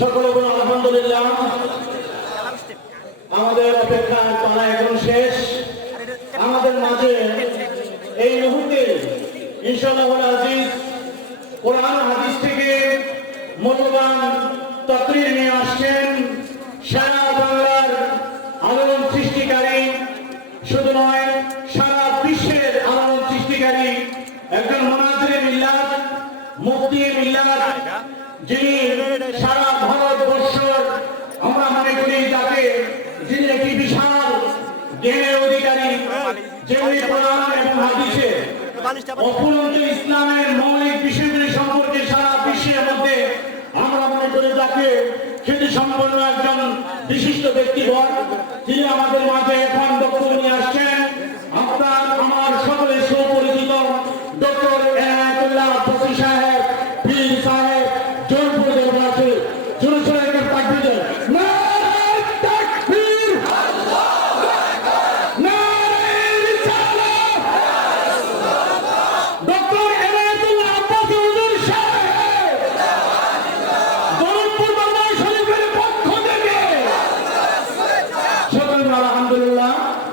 সকলে বলুন আলহামদুলিল্লাহ। আমাদের অপেক্ষার পালা এখন শেষ। আমাদের মাঝে এই মুহূর্তে ইনশাআল্লাহ আজিজ কোরআন হাদিস থেকে মূল্যবান তাকরীর নিয়ে আসছেন সারা বাংলার আলোড়ন সৃষ্টিকারী, শুধু নয় সারা বিশ্বের আলোড়ন সৃষ্টিকারী একজন মুনাজিরে মিল্লাত, মুফতি মিল্লাত, যিনি সারা ভারতবর্ষ আমরা মনে করি যাকে, যিনি একটি বিশাল জ্ঞানের অধিকারী, যিনি কোরআন এবং হাদিসে অফুরন্ত ইসলামের মৌলিক বিষয়গুলি সম্পর্কে সারা বিশ্বের মধ্যে আমরা মনে করি যাকে খ্যাতি সম্পন্ন একজন বিশিষ্ট ব্যক্তিগণ, তিনি আমাদের মাঝে এখন বক্তব্য নিয়ে আসছেন। আপনার আমার সকলের সুপরিচিত ডক্টর এনায়েতুল্লাহ বসি সাহেব, পীর সাহেব, জোরপুর দেবরাজে জোরসোরের তাকবীর, নারায়ে তাকবীর, আল্লাহু আকবার, নারায়ে রিসালাত, ডক্টর এনায়েতুল্লাহ বসি হুজুর সাহেব জোরপুর দরবার শরীফের পক্ষ থেকে সকল আলহামদুলিল্লাহ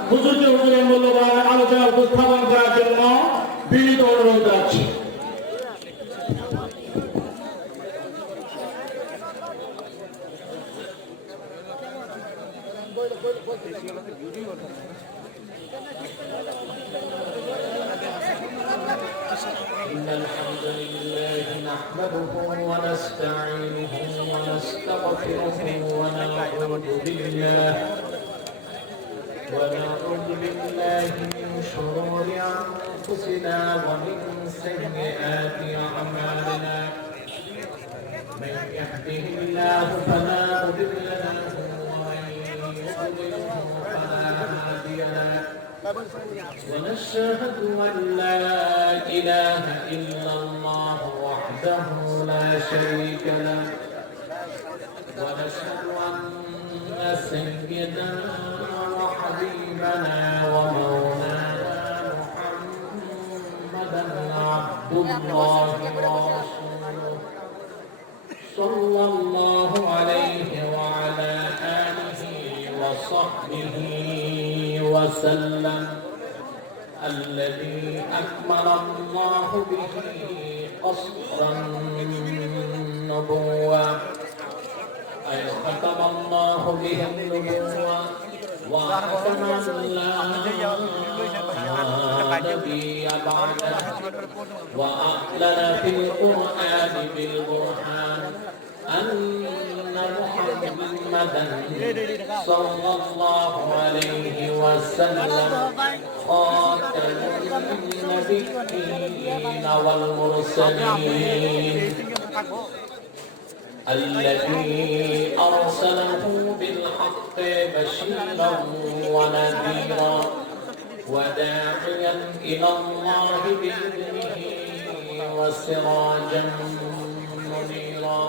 হুজুরকে হুজুরের মূল্যবান আলোচনা উপস্থাপন করার জন্য বিনীত অনুরোধ রাখছি। إن الحمد لله نحمده ونستعينه ونستغفره ونعوذ بالله من شرور أنفسنا ومن سيئات أعمالنا. من يهده الله فلا مضل له ومن يضلله فلا هادي له. ونشهد أن لا إله إلا الله وحده لا شريك له. ونشهد أن سيدنا وحبيبنا ومولانا محمدا عبد الله ورسوله صلى الله عليه وعلى آله وصحبه وسلم، الذي أكمل الله به قصرا النبوة، أي ختم الله به النبوة وختم لا نبي بعده، وأعلن في القرآن بالبرهان أن محمدا صلى الله عليه وسلم خاتم النبيين والمرسلين، الذي أرسله بالحق بشيرا ونذيرا وداعيا إلى الله بإذنه وسراجا منيرا.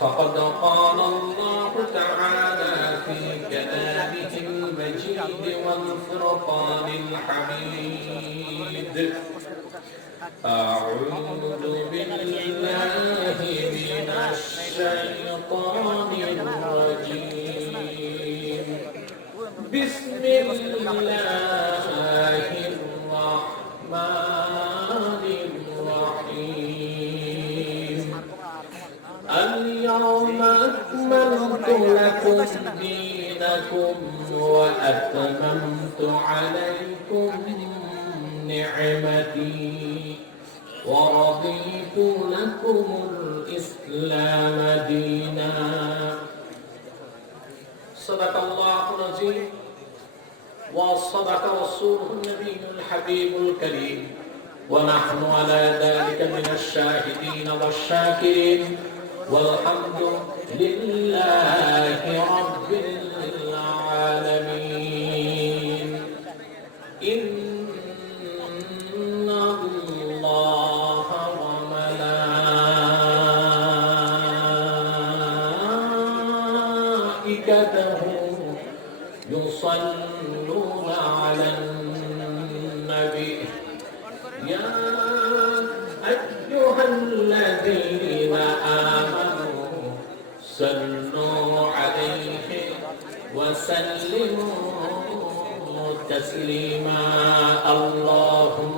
فقد قال الله تعالى في كلامه المجيد والفرقان الحميد: أعوذ بالله من الشيطان الرجيم. بسم الله الرحمن الرحيم. اليوم أكملت لكم دينكم وأتممت عليكم نعمتي ورضيت لكم الإسلام دينا. صدق الله العظيم وصدق رسوله النبي الحبيب الكريم، ونحن على ذلك من الشاهدين والشاكرين، والحمد لله رب العالمين. إن الله وملائكته يصلون على النبي. يا صلوا عليه وسلموا تسليما اللهم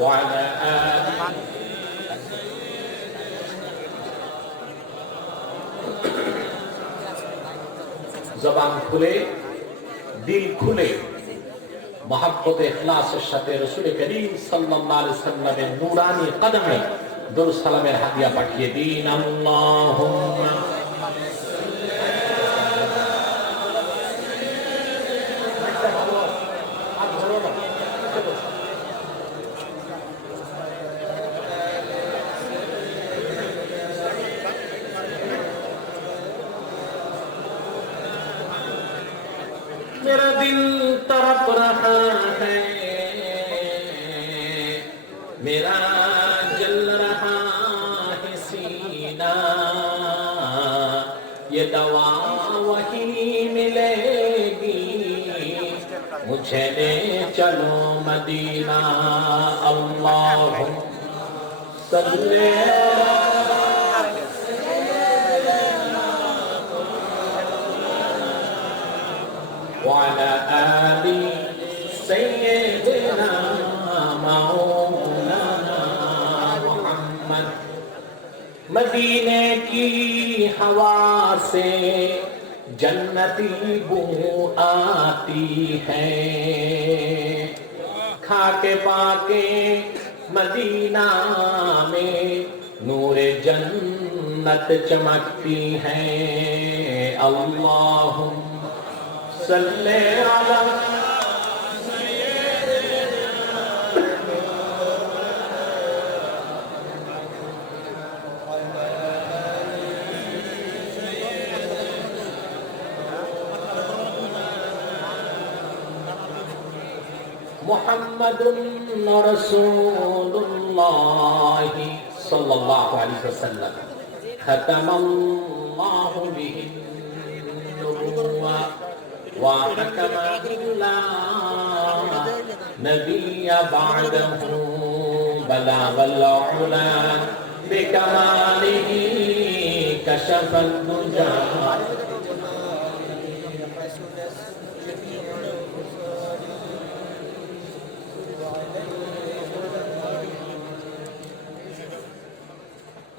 وعلى آله জবান খুলে দিল খুলে মহব্বত ইখলাসের সাথে রাসূল করিম সাল্লাল্লাহু আলাইহি সাল্লামের নূরানি কদমে দরুদ সালামের হাদিয়া পাঠিয়ে দিন আল্লাহুম্মা मेरा दिल तड़प रहा है मेरा जल रहा है सीना ये दवा वही मिलेगी मुझे ले चलो मदीना अल्लाहुम्मा सल्ली وعلى آل سيدنا مولانا محمد مدینے کی ہوا سے جنتی بو آتی ہے کھا کے پاکے مدینہ میں نور جنت چمکتی ہے اللہم صلی علی محمد رسول اللہ صلی اللہ علیہ وسلم ختم اللہ به النبوة وحكم لا نبي بعده بلغ العلا بكماله كشف الدجى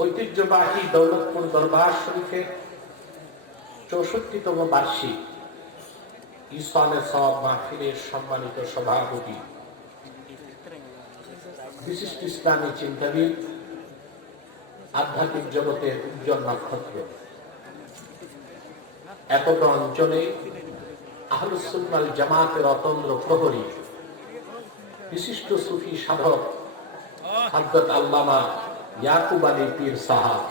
ঐতিহ্যবাহী দৌলতপুর দরবার শরীফের 64তম বার্ষিক ইসালে সওয়াব মাহফিলের সম্মানিত সভাপতি বিশিষ্ট ইসলামী চিন্তাবিদ আধ্যাত্মিক জগতের উজ্জ্বল নক্ষত্র একট অঞ্চলে আহলুস সুন্নাহ ওয়াল জামাতের অতন্দ্র প্রহরী বিশিষ্ট সুফি সাধক হযরত আল্লামা ইয়াকুব আলী পীর সাহেব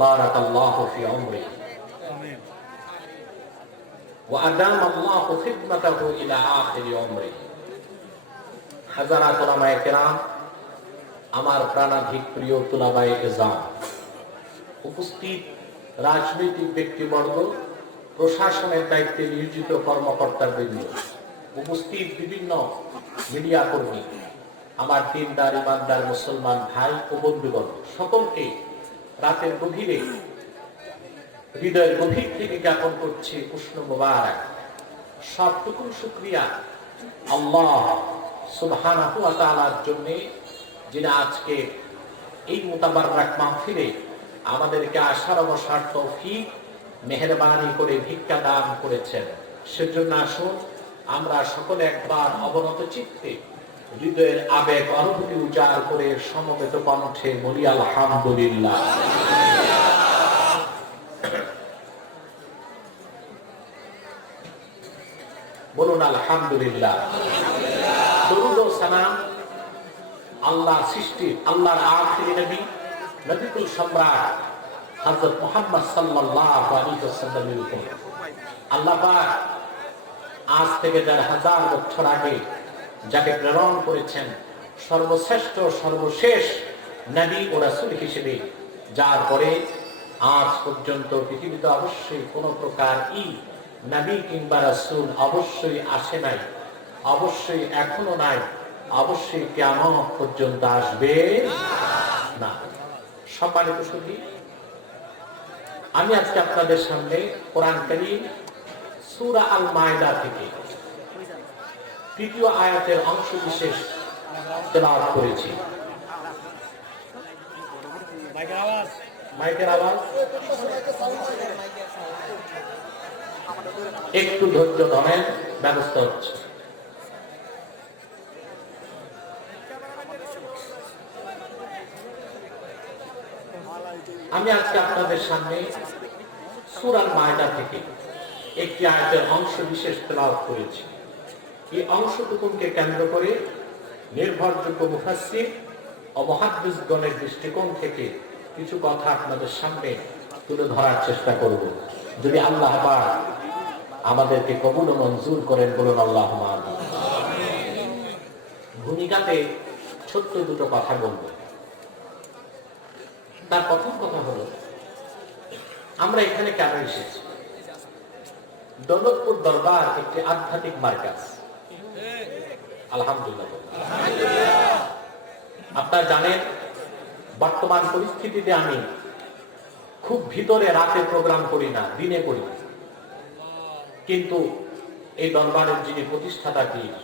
বারাকাল্লাহু ফি উমরি وأدام الله خدمته إلى آخر عمره হাজারাত উলামায়ে কেরাম আমার প্রাণাধিক প্রিয় তুলাবায়ে ইজাম উপস্থিত রাজনৈতিক ব্যক্তিবর্গ প্রশাসনের দায়িত্বে নিয়োজিত কর্মকর্তাবৃন্দ উপস্থিত বিভিন্ন মিডিয়া কর্মী আমার দিনদার ইমানদার মুসলমান ভাই ও বন্ধুগণ সকলকে রাতের গভীরে হৃদয়ের গভীর থেকে জ্ঞাপন করছি উষ্ণ মুবারক সবটুকু শুকরিয়া আল্লাহ সুবহানাহু ওয়া তাআলার জন্য যিনি আজকে এই মুতাবাররাক মাহফিলে আমাদেরকে আসার বসার তৌফিক মেহেরবানি করে ভিক্ষা দান করেছেন সেজন্য আসুন আমরা সকলে একবার অবনত চিত্তে হৃদয়ের আবেগ অনুভূতি উজাড় করে সমবেত কণ্ঠে বলি আলহামদুলিল্লাহ বলুন আলহামদুলিল্লাহ দরুদ ও সালাম আল্লাহর সৃষ্টি আল্লাহর আখিরি নবী নবিকুল সম্রাট হযরত মুহাম্মদ সাল্লাল্লাহু আলাইহি ওয়াসাল্লামের উপর আল্লাহ পাক আজ থেকে ১,৫০০ বছর আগে যাকে প্রেরণ করেছেন সর্বশ্রেষ্ঠ সর্বশেষ নবী ও রাসূল হিসেবে যার পরে আজ পর্যন্ত পৃথিবীতে অবশ্যই কোনো প্রকার নবী কিংবা রাসূল অবশ্যই আসে নাই, অবশ্যই এখনো নাই, অবশ্যই কিয়ামত পর্যন্ত আসবে না। সম্মানিত সুধী, আমি আজকে আপনাদের সামনে কোরআন কারীম সূরা আল মায়দা থেকে তৃতীয় আয়াতের অংশ বিশেষ তেলাওয়াত করেছি। মাইকের আওয়াজ একটু ধৈর্য ধরেন, ব্যবস্থা হচ্ছে। আমি আজকে আপনাদের সামনে সূরা আল মায়দা থেকে একটি আয়াতের অংশ বিশেষ তেলাওয়াত করেছি। এই অংশটুকুকে কেন্দ্র করে নির্ভরযোগ্য মুফাসসির ও মুহাদ্দিসগণের দৃষ্টিকোণ থেকে কিছু কথা আপনাদের সামনে তুলে ধরার চেষ্টা করব। যদি আল্লাহ পাক আমাদেরকে কবুল ও মঞ্জুর করেন, বলুন আল্লাহুম্মা আমিন। ভূমিকাতে ছোট্ট দুটো কথা বলবো। তার প্রথম কথা হলো, আমরা এখানে কেন এসেছি? দৌলতপুর দরবার একটি আধ্যাত্মিক মার্কাজ। আলহামদুলিল্লাহ। আপনারা জানেন, বর্তমান পরিস্থিতিতে আমি খুব ভিতরে রাতে প্রোগ্রাম করি না, দিনে করি। কিন্তু এই দরবারের যিনি প্রতিষ্ঠাতা পীর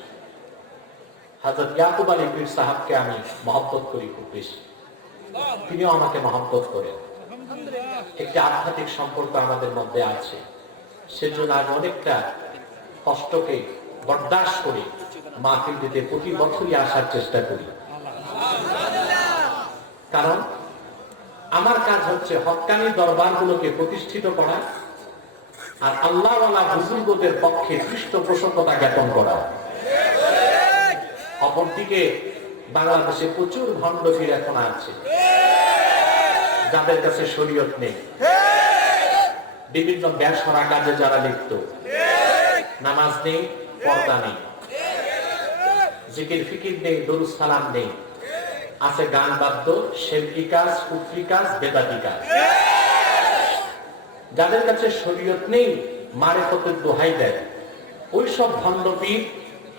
হযরত ইয়াকুব আলী পীর সাহেবকে আমি মহব্বত করি খুব বেশি, তিনিও আমাকে মহব্বত করেন। একটি আধ্যাত্মিক সম্পর্ক আমাদের মধ্যে আছে। সেজন্য আমি অনেকটা কষ্টকে বরদাস্ত করে মাহফিল দিতে প্রতি বছরই আসার চেষ্টা করি। কারণ আমার কাজ হচ্ছে হক্কানি দরবারগুলোকে প্রতিষ্ঠিত করা আর আল্লাহওয়ালা বুজুর্গদের পক্ষে পৃষ্ঠপোষকতা জ্ঞাপন করা। অপরদিকে বাংলাদেশে প্রচুর ভণ্ড পীর এখন আছে, যাদের কাছে শরীয়ত নেই, বিভিন্ন বেসরা কাজে যারা লিপ্ত, নামাজ নেই, পর্দা নেই, জিকির ফিকির নেই, দরুদ সালাম নেই, আছে গান বাদ্য, শিরকি কাজ, কুফরি কাজ, বেদাতি কাজ। যাদের কাছে শরীয়ত নেই, মারিফতের দোহাই দেয়, ওই সব ভণ্ড পীর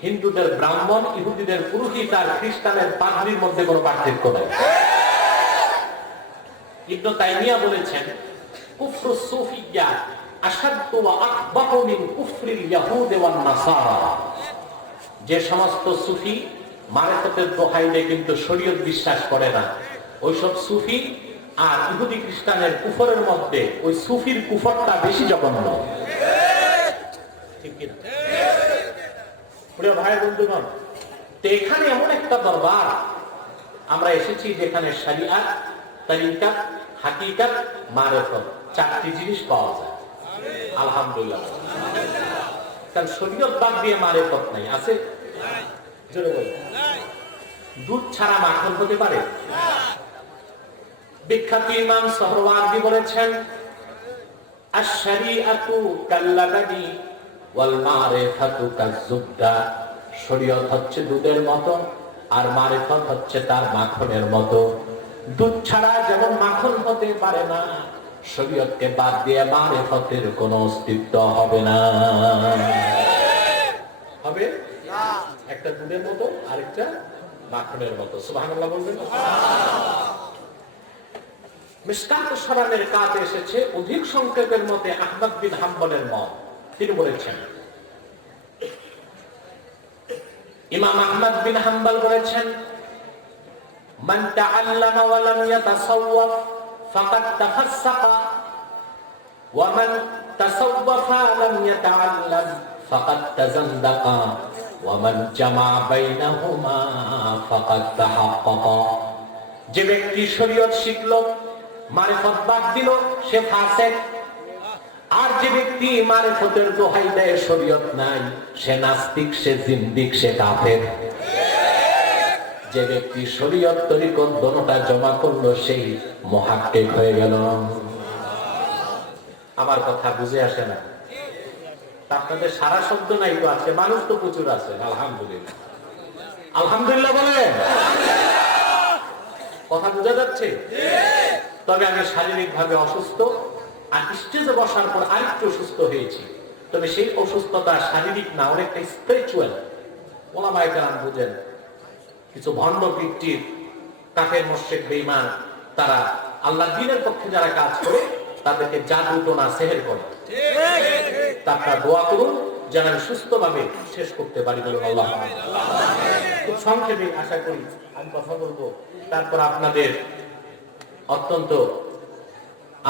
হিন্দুদের ব্রাহ্মণ, ইহুদিদের পুরোহিত আর খ্রিস্টানের পাদ্রীর মধ্যে কোনো পার্থক্য নেই। ইবনে তাইমিয়া বলেছেন, কুফরু সুফিয়্যা আশাদ্দু ওয়া আকবাহু মিন কুফরিল ইয়াহুদ ওয়ান নাসারা। যে সমস্ত সুফি মারিফতের দোহাই দেয় কিন্তু শরীয়ত বিশ্বাস করে না, ওইসব সুফি আর ইহুদি খ্রিস্টানের কুফরের মধ্যে ওই সুফির কুফরটা বেশি জঘন্য। ঠিক কিনা? প্রিয় ভাই বন্ধুগণ, তো এখানে এমন একটা দরবার আমরা এসেছি যেখানে শরিয়াত, তরিকাত, হাকিকাত, মারিফত চারটি জিনিস পাওয়া যায়। আলহামদুলিল্লাহ। কারণ শরীয়ত বাদ দিয়ে মারিফত নাই, আছে? জোরে বলুন। দুধ ছাড়া মাখন হতে পারে? বিখ্যাত ইমাম সোহরাওয়ার্দী বলেছেন, আশ-শরীআতু কাল্লাবানি ওয়াল মারিফাতু কায-যুবদা। শরীয়ত হচ্ছে দুধের মতো আর মারিফত হচ্ছে তার মাখনের মতো। দুধ ছাড়া যেমন মাখন হতে পারে না, শরীয়তকে বাদ দিয়ে মারিফতের কোনো অস্তিত্ব হবে না। হবে না। একটা দুধের মতো আরেকটা মাখনের মতো। সুবহানাল্লাহ বলবেন। মিশকাত শরানের কাজে এসেছে অধিক সংক্ষেপের মতে আহমদ বিন হাম্বলের মত। তিনি বলেছেন, ইমাম আহমদ বিন হাম্বল বলেছেন, মান তাআল্লামা ওয়া লাম ইয়াতাসাওয়াফ ফাকাদ তাফাসসাকা ওয়া মান তাসাওয়াফা লাম ইয়াতাআল্লাম ফাকাদ তাযান্দাকা ওয়া মান জামা বাইনাহুমা ফাকাদ তাহাক্কাকা। যে ব্যক্তি শরীয়ত শিখলো, মারিফত বাদ দিল, সে ফাসিক। আর যে ব্যক্তি মারিফতের দোহাই দেয়, শরীয়ত নাই, সে নাস্তিক, সে জিন্দিক, সে কাফের। যে ব্যক্তি শরীয়ত তরিকত দুটোটা জমা করলো, সেই মুহাক্কিক হয়ে গেল। আমার কথা বুঝে আসে না? আপনাদের সারা শব্দ নাই তো আছে, মানুষ তো প্রচুর আছে। আলহামদুলিল্লাহ, আলহামদুলিল্লাহ বলেন। কথা বোঝা যাচ্ছে? তবে আমি শারীরিক ভাবে অসুস্থ, আর স্টেজে বসার পর আরেকটু অসুস্থ হয়েছি। তবে সেই অসুস্থতা শারীরিক না, অনেকটা স্পিরিচুয়াল। ওলামায়ে কেরাম বুঝেন, কিছু ভণ্ড পিতৃর কাফের মুশরিক বেঈমান তারা আল্লাহর দ্বীনের পক্ষে যারা কাজ করে তাদেরকে জাদু টোনা সেহের করে। তারপর দোয়া করুন যেন আমি সুস্থভাবে শেষ করতে পারি বলুন আল্লাহ। খুব সংক্ষেপে আশা করি আমি কথা বলবো, তারপর আপনাদের অত্যন্ত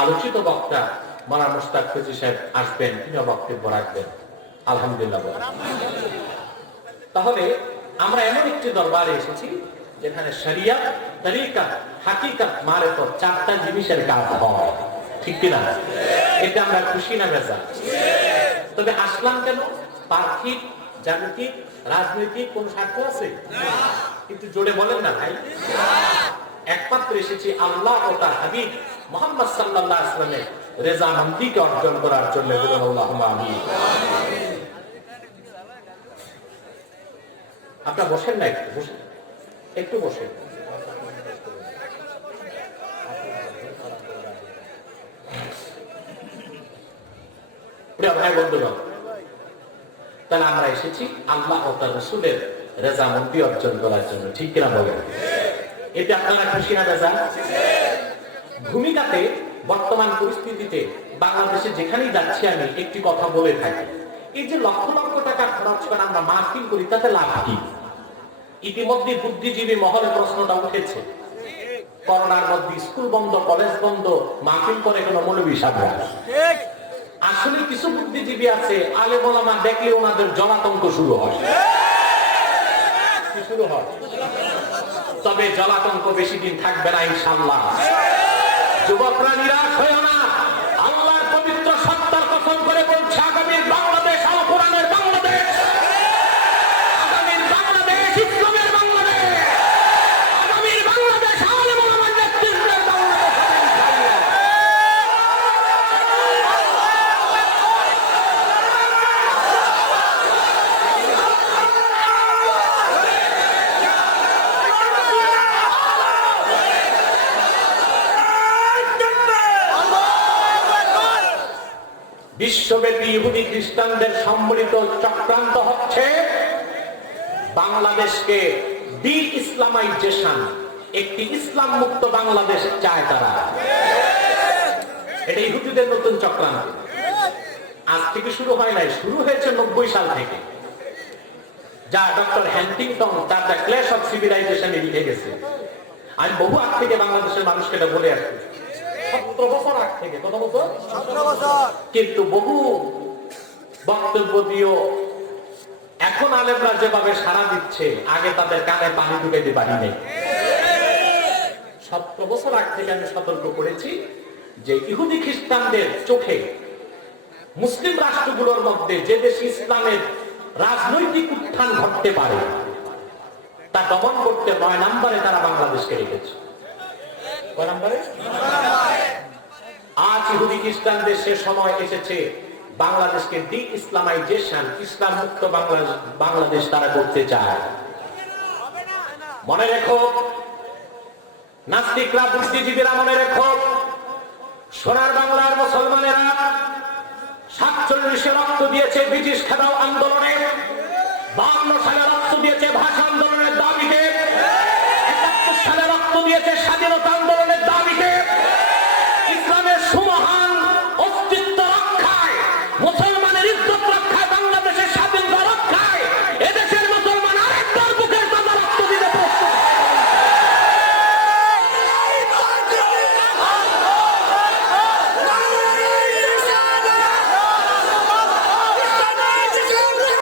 আলোচিত বক্তা মাওলানা মুশতাক ফৈজী সাহেব আসবেন, তিনিও বক্তব্য রাখবেন আলহামদুলিল্লাহ। তাহলে আমরা এমন একটি দরবারে এসেছি যেখানে শরিয়ত, তরিকত, হাকিকত, মারিফত চারটা জিনিসের কাজ হয়, ঠিক কিনা? এটা আমরা খুশি না বেজার? তবে আসলাম কেন? পার্থিব, জাগতিক, রাজনৈতিক কোন স্বার্থ আছে? কিন্তু জোরে বলেন না ভাই। একমাত্র এসেছি আল্লাহ ও তার হাবিব মুহাম্মদ সাল্লাল্লাহু আলাইহি ওয়াসাল্লামের রেজামন্দিকে অর্জন করার জন্য। বলুন আল্লাহুম্মা আমিন। আপনারা বসেন না, একটু বসেন, একটু বসেন। প্রিয় ভাই বন্ধুগণ, তাহলে আমরা এসেছি আল্লাহ ও তার রাসূলের রেজামন্দি অর্জন করার জন্য, ঠিক কিনা বলেন? এতে আপনারা খুশি না বেজার? ভূমিকাতে বর্তমান পরিস্থিতিতে বাংলাদেশে যেখানেই যাচ্ছি আমি একটি কথা বলে থাকি, এই যে লক্ষ লক্ষ টাকা খরচ করে আমরা মাহফিল করি, তাতে লাভ কি? ইতিমধ্যে বুদ্ধিজীবী মহলে প্রশ্নটা উঠেছে, করোনার মধ্যে স্কুল বন্ধ, কলেজ বন্ধ, মাহফিল করে কোনো মৌলবী সাহেবরা। আসলে কিছু বুদ্ধিজীবী আছে, আলেম ওলামা দেখলে ওনাদের জলাতঙ্ক শুরু হয়। কি শুরু হয়? তবে জলাতঙ্ক বেশি দিন থাকবে না ইনশাআল্লাহ। যুবকরা নিরাশ হয়েও না, আল্লাহর পবিত্র সত্তার কসম করে বলছে, আগামীর বাংলাদেশ আল কোরআনের বাংলাদেশ, আগামীর বাংলাদেশ ইসলামের বাংলাদেশ, আগামীর বাংলাদেশ আলেম ওলামার নেতৃত্বের বাংলাদেশ হবে ইনশাআল্লাহ। বিশ্বব্যাপী ইহুদি খ্রিস্টানদের সম্মিলিত চক্রান্ত হচ্ছে বাংলাদেশকে ডি ইসলামাইজেশন, একটি ইসলাম মুক্ত বাংলাদেশ চায় তারা। এটা ইহুদিদের নতুন চক্রান্ত। আজ থেকে শুরু হয় নাই, শুরু হয়েছে 90 সাল থেকে, যা ডক্টর হ্যান্টিংটন তার দ্য ক্ল্যাশ অফ সিভিলাইজেশনে লিখে গেছে। আমি বহু আগ থেকে বাংলাদেশের মানুষকে এটা বলে আসছি, 17 বছর আগ থেকে। কত বছর? 17 বছর। কিন্তু বহু বক্তব্য দিও এখন আলেমরা যেভাবে সাড়া দিচ্ছে, আগে তাদের কানে পানি ঢুকাইতে পারি নাই। 17 বছর আগ থেকে আমি সতর্ক করেছি যে ইহুদি খ্রিস্টানদের চোখে মুসলিম রাষ্ট্রগুলোর মধ্যে যে দেশে ইসলামের রাজনৈতিক উত্থান ঘটতে পারে তা দমন করতে 9 নম্বরে তারা বাংলাদেশকে রেখেছে। কয় নম্বরে? আজ ইহুদি খ্রিস্টানদের সে সময় এসেছে বাংলাদেশকে ডি ইসলামাইজেশন, ইসলাম মুক্ত বাংলাদেশ তারা করতে চায়। মনে রেখো নাস্তিকরা, বুদ্ধিজীবীরা, মনে রেখো সোনার বাংলার মুসলমানেরা 47 রক্ত দিয়েছে ব্রিটিশ খেদাও আন্দোলনে, 52 সালে রক্ত দিয়েছে ভাষা আন্দোলনের দাবিতে, 71 সালে রক্ত দিয়েছে স্বাধীনতা আন্দোলনের দাবিতে,